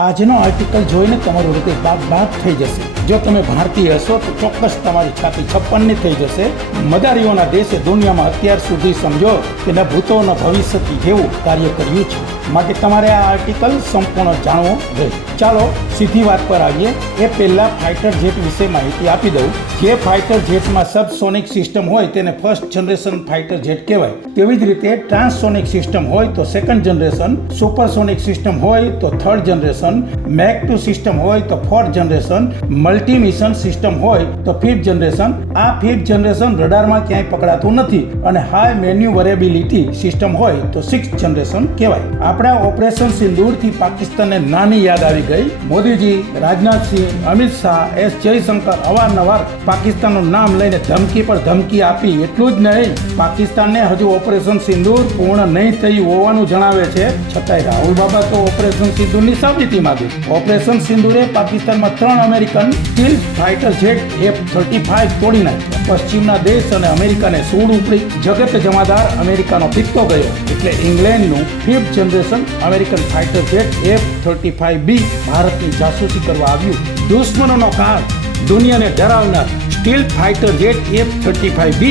આજનો આર્ટિકલ જોઈને તમારું હૃદય બાગ થઈ જશે. જો તમે ભારતીય હશો તો ચોક્કસ તમારી છાતી 56ની થઈ જશે. મદારીઓના દેશે દુનિયામાં અત્યાર સુધી સમજો કે ન ભૂતો ન ભવિષ્યથી જેવું કાર્ય કર્યું છે. માટે તમારે આ આર્ટિકલ સંપૂર્ણ જાણવો જોઈએ. ચાલો સીધી વાત પર આવીએ. એ પહેલાં ફાઇટર જેટ વિશે માહિતી આપી દઉં. જે ફાઇટર જેટમાં સબસોનિક સિસ્ટમ હોય તેને ફર્સ્ટ જનરેશન ફાઇટર જેટ કહેવાય. તેવી જ રીતે ટ્રાન્સસોનિક સિસ્ટમ હોય તો સેકન્ડ જનરેશન, સુપરસોનિક સિસ્ટમ હોય તો થર્ડ જનરેશન, મેક 2 સિસ્ટમ હોય તો fourth generation, multi mission system હોય તો ફિફ્થ જનરેશન. આ ફિફ્થ જનરેશન રડારમાં ક્યાંય પકડાતું નથી અને હાઈ મેન્યુવરેબિલિટી સિસ્ટમ હોય તો સિક્સ્થ જનરેશન કહેવાય. આપણા ઓપરેશન સિંદૂરથી પાકિસ્તાનને નાની યાદ આવી ગઈ. મોદીજી, રાજનાથસિંહ, અમિત શાહ, એસ જયશંકર અવારનવાર પાકિસ્તાનનું નામ લઈને ધમકી પર ધમકી આપી. એટલું જ નહીં, પાકિસ્તાનને હજુ ઓપરેશન સિંદૂર પૂર્ણ નહીં થયું હોવાનું જણાવે છે. છતાંય રાહુલ બાબા તો ઓપરેશન સિંદૂરની સાબિતી માંગે. ઓપરેશન સિંદૂરે પાકિસ્તાનમાં 3 American steel fighter jet F-35 તોડી નાખ્યા. પશ્ચિમના દેશ અને અમેરિકાને સૂડ ઉપડી. જગત જમાદાર અમેરિકાનો પિત્તો ગયો. એટલે ઇંગ્લેન્ડનું 5th generation American fighter jet F-35B ભારતની જાસૂસી કરવા આવ્યું. દુશ્મનોનો કાળ, દુનિયાને ડરાવનાર સ્ટીલ ફાઇટર જેટ F-35B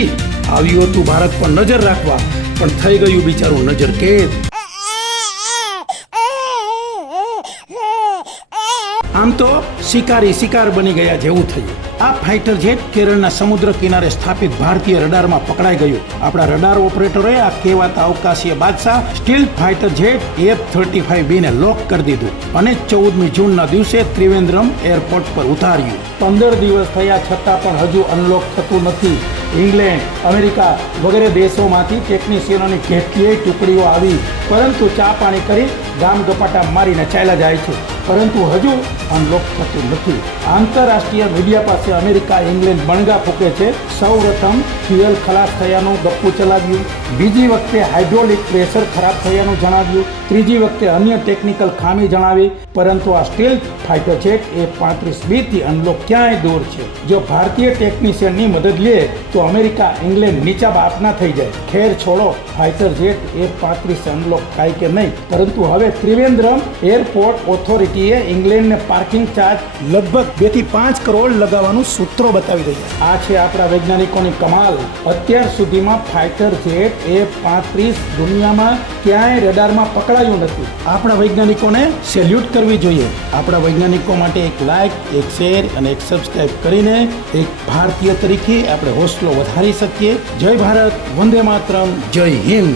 આવ્યું હતું ભારત પર નજર રાખવા, પણ થઈ ગયું બિચારું નજર કેદ. આમ તો શિકાર બની ગયા જેવું થયું. આ ફાઇટર જેટ કેરળના સમુદ્ર કિનારે સ્થાપિત ભારતીય રડારમાં પકડાઈ ગયું. આપણા રડાર ઓપરેટરોએ આ કહેવાતા અવકાશીય બાદશાહ સ્ટીલ ફાઇટર જેટ F-35B ને લોક કરી દીધું અને 14મી જૂનના દિવસે ત્રિવેન્દ્રમ એરપોર્ટ પર ઉતાર્યું. 15 દિવસ થયા છતાં પણ હજુ અનલોક થતું નથી. ઇંગ્લેન્ડ, અમેરિકા વગેરે દેશોમાંથી ટેકનિશિયનોની કેટલીય ટુકડીઓ આવી, પરંતુ ચા પાણી કરી ગામ ગપાટા મારીને ચાલ્યા જાય છે. પરંતુ હજુ અનલોક થતું નથી. આંતરરાષ્ટ્રીય મીડિયા પાસે અમેરિકા, ઇંગ્લેન્ડ બણગા ફૂકે છે. સૌ પ્રથમ ફ્યુઅલ ખલાસ થયાનું ગપ્પું ચલાવ્યું, બીજી વખતે હાઇડ્રોલિક પ્રેશર ખરાબ થયાનું જણાવ્યું, ત્રીજી વખતે અન્ય ટેકનિકલ ખામી જણાવી. પરંતુ આ સ્ટીલ ફાઇટર જેટ F-35B થી અનલોક ક્યાંય દૂર છે. જો ભારતીય ટેકનિશિયનની મદદ લે તો અમેરિકા, ઇંગ્લેન્ડ નીચા બાપના થઈ જાય. ખેર છોડો, ફાઇટર જેટ F-35 અનલોક થાય કે નહીં, પરંતુ હવે ત્રિવેન્દ્રમ એરપોર્ટ ઓથોરિટીએ ઇંગ્લેન્ડને પાર્કિંગ ચાર્જ લગભગ 2 થી 5 કરોડ લગાવવાનું સૂત્રો બતાવી રહ્યા. આ છે આપણા વૈજ્ઞાનિકોની કમાલ. અત્યાર સુધીમાં ફાઇટર જેટ F-35 દુનિયામાં ક્યાંય રડારમાં પકડાયું નથી. આપણા વૈજ્ઞાનિકોને સેલ્યુટ કરવી જોઈએ. આપણા વૈજ્ઞાનિકો માટે એક લાઇક, એક શેર અને એક સબસ્ક્રાઇબ કરીને એક ભારતીય તરીકે આપણે હોસલો વધારી શકીએ. જય ભારત, વંદે માતરમ, જય હિન્દ.